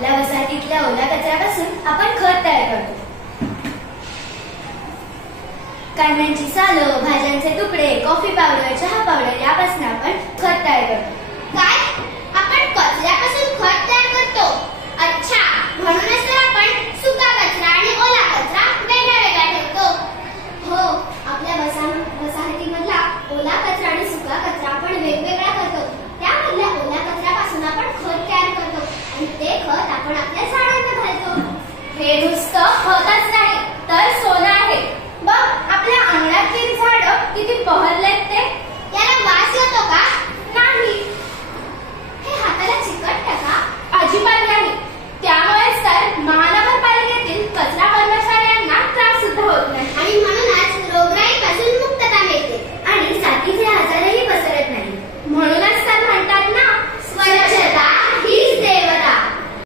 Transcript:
आपल्या वसाहतीतल्या ओल्या कचऱ्यापासून आपण खत तयार करतो. कांद्यांची सालं, भाज्यांचे तुकडे, कॉफी पावडर, चहा पावडर यापासून आपण खत तयार करतो. काय? आपण कचऱ्यापासून खत तयार करतो? अच्छा, म्हणूनच तर आपण सुका कचरा आणि ओला कचरा वेगळा वेगळा ठेवतो. हो, आपल्या वसाहतीमधला ओला कचरा आणि सुका कचरा आपण वेगवेगळा करतो. त्यामधल्या ओल्या कचऱ्यापासून आपण खत तयार करतो आणि ते खत आपण आपल्या झाडांना घालतो. हे नुसतं खतच नाही तर सोनं आहे. बघ, आपल्या अंगणातली झाडं किती बहरलेत ते. याला वास येतो का? नाही. हे हाताला चिकटतं का? अजिबात नाही.